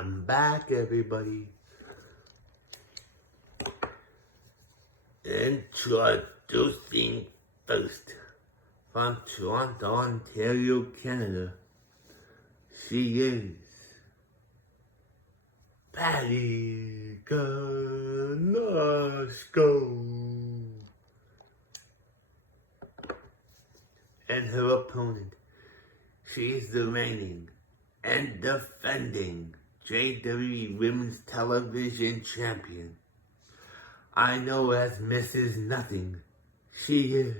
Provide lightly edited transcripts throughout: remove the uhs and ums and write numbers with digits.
I'm back, everybody. Introducing first, from Toronto, Ontario, Canada, she is Patty Ganosko. And her opponent, she is the reigning and defending JWE Women's Television Champion. I know as Mrs. Nothing, she is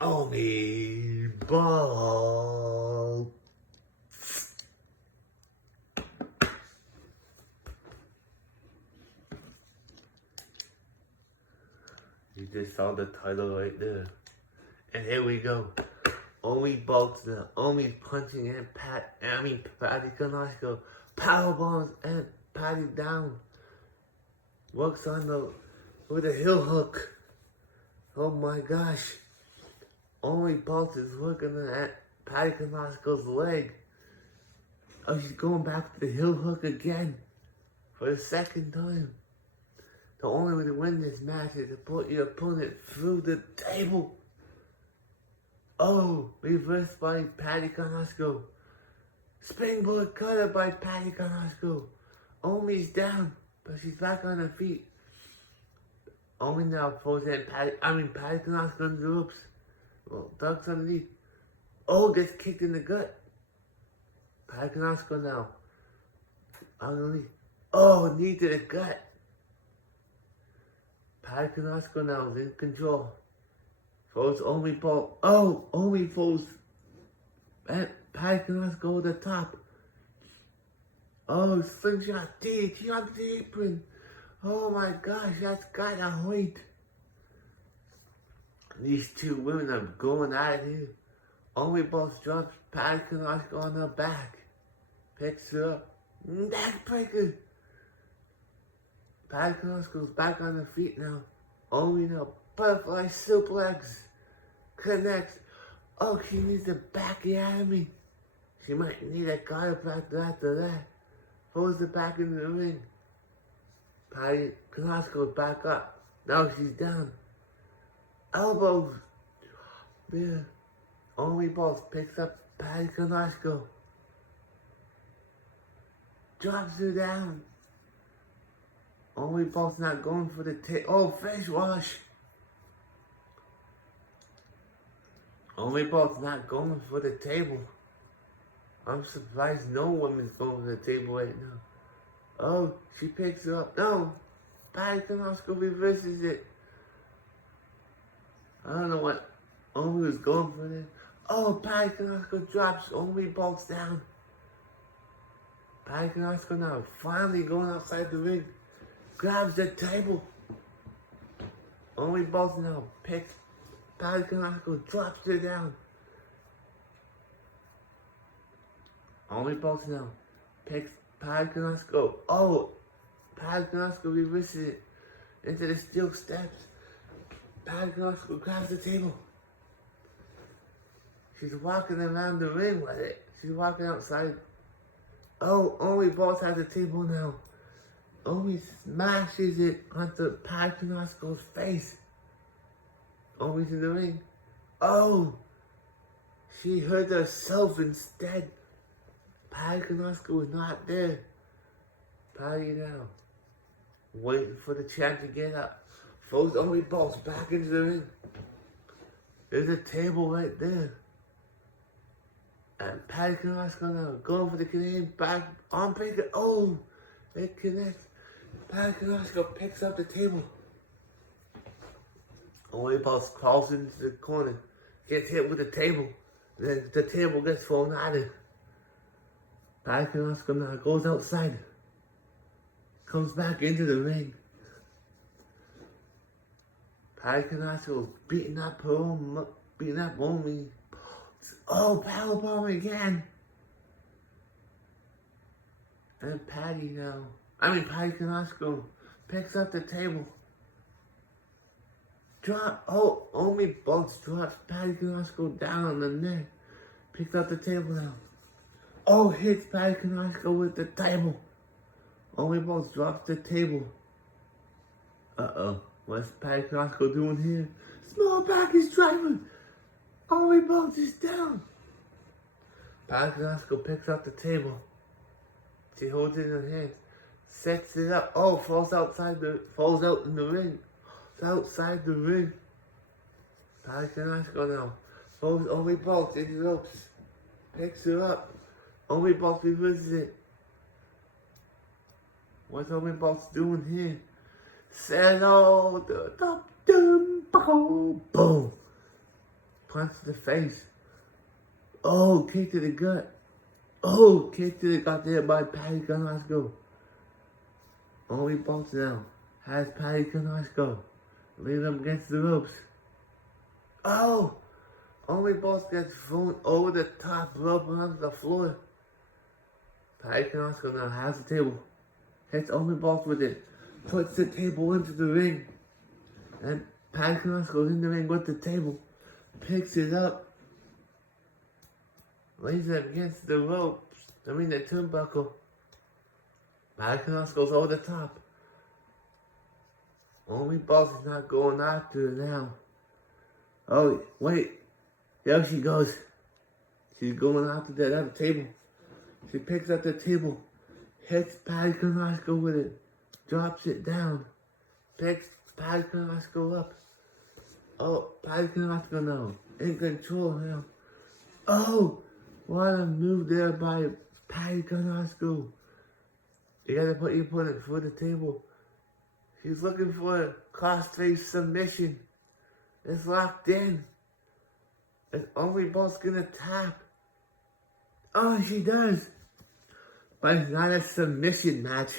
Omi Ball. You just saw the title right there. And here we go. Omi bolts now. Omi's punching and Patty Ganosko power bombs and Patty down. Works on with a heel hook. Oh my gosh. Omi bolts is working at Patty Ganosko's leg. Oh, she's going back to the heel hook again for the second time. The only way to win this match is to put your opponent through the table. Oh, reversed by Patty Ganosko. Springboard cutter by Patty Ganosko. Omi's down, but she's back on her feet. Omi now pulls in Patty Ganosko on the ropes. Well, ducks underneath. Oh, gets kicked in the gut. Patty Ganosko now. Underneath. Oh, knee to the gut. Patty Ganosko now is in control. Throws Omi ball. Oh, Omi throws. And Patty Ganosko over the top. Oh, slingshot DDT on the apron. Oh my gosh, that's gotta hurt. These two women are going at it here. Omi both drops Patty Ganosko on her back. Picks her up. Neckbreaker. Patty Ganosko's back on her feet now. Omi now. Butterfly suplex. Connects. Oh, she needs to back it out of me. She might need a chiropractor after that. Throws her back in the ring. Patty Ganosko back up. Now she's down. Elbows. Yeah. Omi Balls picks up Patty Ganosko. Drops her down. Omi Balls not going for the oh, face wash. Omi Balls not going for the table. I'm surprised no woman's going for the table right now. Oh, she picks her up. No, Patty Ganosko reverses it. I don't know what Omi was going for there. Oh, Patty Ganosko drops Omi Balls down. Patty Ganosko now finally going outside the ring. Grabs the table. Omi Balls now picks Patty Ganosko, drops her down. Omi Balls now picks Patty Ganosko. Oh, Patty Ganosko reverses it into the steel steps. Patty Ganosko grabs the table. She's walking around the ring with it. She's walking outside. Oh, Omi Balls has the table now. Omi smashes it onto Patty Ganosko's face. Omi's in the ring. Oh! She hurt herself instead. Patty Ganosko was not there. Patty now waiting for the champ to get up. Throws Omi Balls back into the ring. There's a table right there. And Patty Ganosko now going for the Canadian back arm breaker. Oh! It connects. Patty Ganosko picks up the table. Omi Balls crawls into the corner, gets hit with the table, then the table gets thrown at her. Patty Ganosko now goes outside, comes back into the ring. Patty Ganosko beating up Omi. Oh, powerbomb again. And Patty Ganosko picks up the table. Omi Balls drops Patty Ganosko down on the neck. Picks up the table now. Oh, hits Patty Kanosko with the table. Only Bolts drops the table. Uh-oh. What's Patty Kanosko doing here? Small package driver. Only Bolts is down. Patty Kanosko picks up the table. She holds it in her hands. Sets it up. Oh, falls out in the ring. It's outside the ring. Patty Kanosko now. Throws Only Bolts in the ropes. Picks her up. Only Bolts reverses it. What's Only Bolts doing here? Settle the top, boom. Punch to the face. Oh, kick to the gut. Oh, kick to the gut there by Patty Kanosko. Only Bolts now has Patty Kanosko. Leaning up against the ropes. Oh! Only Bolts gets thrown over the top rope and onto the floor. Patty Kanosko now has the table. Hits Only Bolts with it. Puts the table into the ring. And Patty Kanosko's in the ring with the table. Picks it up. Lays it against the ropes. The turnbuckle. Patty Kanosko's over the top. Only Bolts is not going after her now. Oh, wait. There she goes. She's going after that other table. She picks up the table. Hits Patty Kanosko with it. Drops it down. Picks Patty Kanosko up. Oh, Patty Kanosko now. In control now. Oh, what a move there by Patty Kanosko. You gotta put your opponent through the table. She's looking for a cross-face submission. It's locked in. And Only Bolts gonna tap. Oh, she does. But it's not a submission match.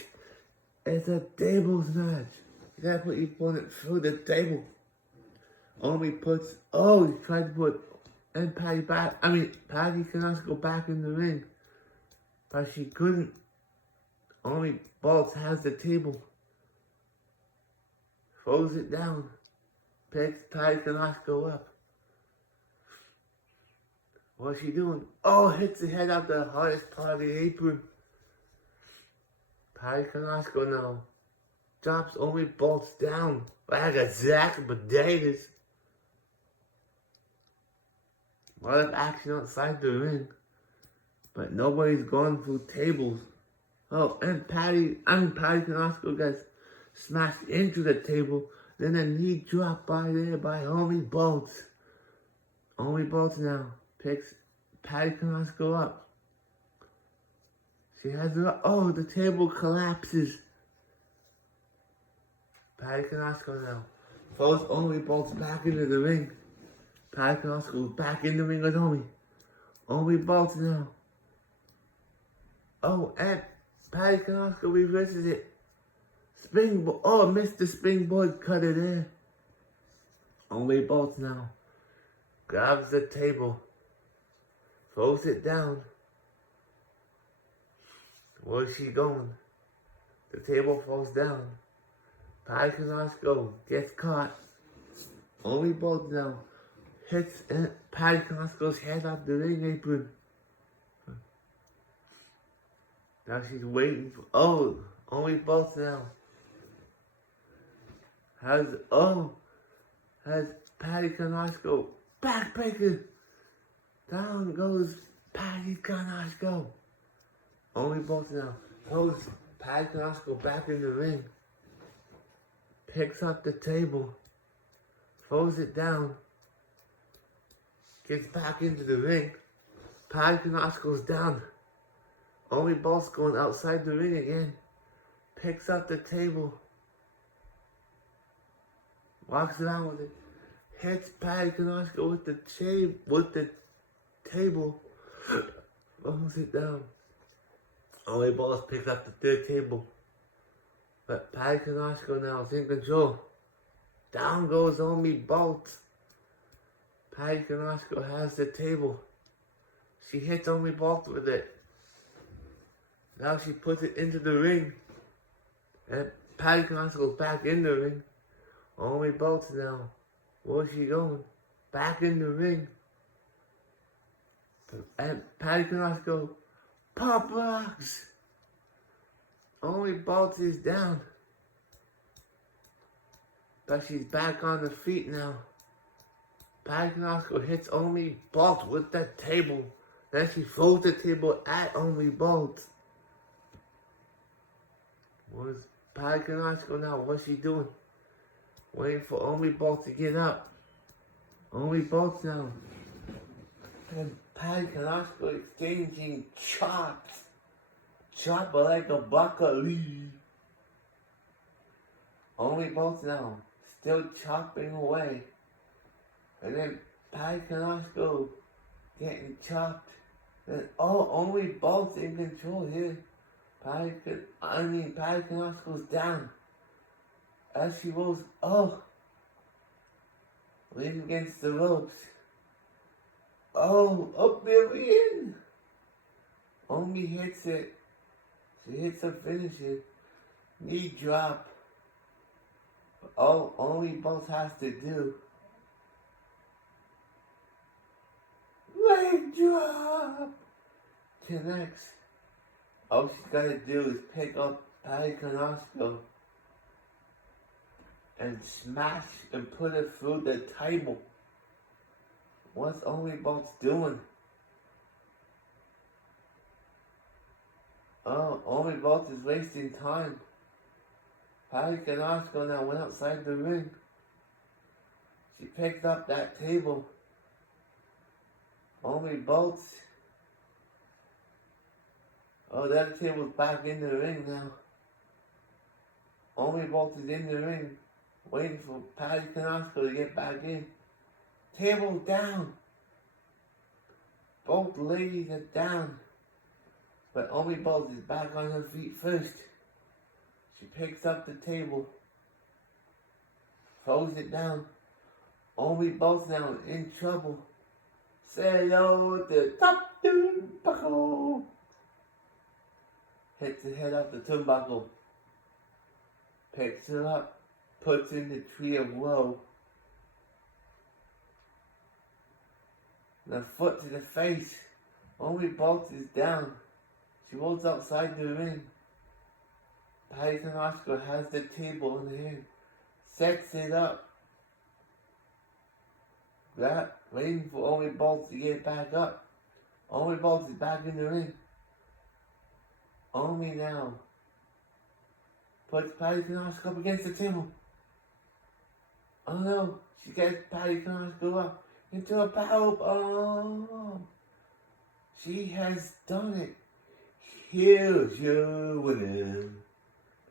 It's a tables match. You gotta put your opponent through the table. Only puts, he tried to put Patty Kanosko back in the ring. But she couldn't. Only Bolts has the table. Throws it down. Picks Patty Kanosko up. What's she doing? Oh, hits the head out the hardest part of the apron. Patty Kanosko now drops Only Bolts down like a sack of potatoes. A lot of action outside the ring, but nobody's going through tables. Oh, and Patty Kanosko gets smashed into the table. Then a knee drop by Only Bolts. Only Bolts now picks Patty Kanosko up. She has her. Oh, the table collapses. Patty Kanosko now throws Only Bolts back into the ring. Patty Kanosko back in the ring with Only Bolts now. Oh, and Patty Kanosko reverses it. Springboard. Oh, missed the springboard cutter there. Only Bolts now grabs the table. Throws it down. Where's she going? The table falls down. Patty Kanosko gets caught. Only Bolts now hits Patty Kanosko's head off the ring apron. Now she's waiting for. Only Bolts now has Patty Kanosko backbreaker. Down goes Patty Kanosko. Only Bolts now throws Patty Kanosko back in the ring. Picks up the table. Throws it down. Gets back into the ring. Patty Kanosko's down. Only Bolts going outside the ring again. Picks up the table. Walks around with it. Hits Patty Kanosko with the table. Throws it down. Only Bolts picks up the third table. But Patty Kanosko now is in control. Down goes Only Bolts. Patty Kanosko has the table. She hits Only Bolts with it. Now she puts it into the ring. And Patty Kanosko's back in the ring. Only Bolts now. Where's she going? Back in the ring. And Patty Kanosko Pop rocks. Only Bolt is down. But she's back on the feet now. Patty hits Only Bolt with that table. Then she throws the table at Only Bolt. Where's Patty now? What's she doing? Waiting for Only Bolt to get up. Only Bolt now. And Patty exchanging chops. Chop her like a broccoli. Only Bolt now. Still chopping away. And then Patty getting chopped. Then, Only Bolt's in control here. Patty goes down. As she rolls, leaning against the ropes. Oblivion! Only hits it. She hits a finisher. Knee drop. Only Bolt has to do. Leg drop! Connects. All she's got to do is pick up Patty Canasco and smash and put it through the table. What's Only Bolt's doing? Only Bolt is wasting time. Patty Canasco now went outside the ring. She picked up that table. Only Bolt's. That table's back in the ring now. Only Bolt is in the ring, waiting for Patty Canasco to get back in. Table down. Both ladies are down. But Only Bolt is back on her feet first. She picks up the table. Throws it down. Only Bolt's now in trouble. Say hello to the top turnbuckle. Hits the head off the turnbuckle. Picks her up. Puts in the tree of woe. And a foot to the face. Only Bolt is down. She rolls outside the ring. Patty Canasco has the table in her hand. Sets it up. Waiting for Only Bolt to get back up. Only Bolt is back in the ring. Only now puts Patty Canasco up against the table. Oh no, she gets Patty Canasco up into a powerbomb. She has done it. Here's your winner.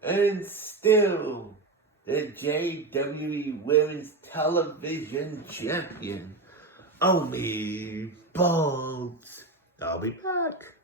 And still the JWE Women's Television Champion, Only Bolt. I'll be back.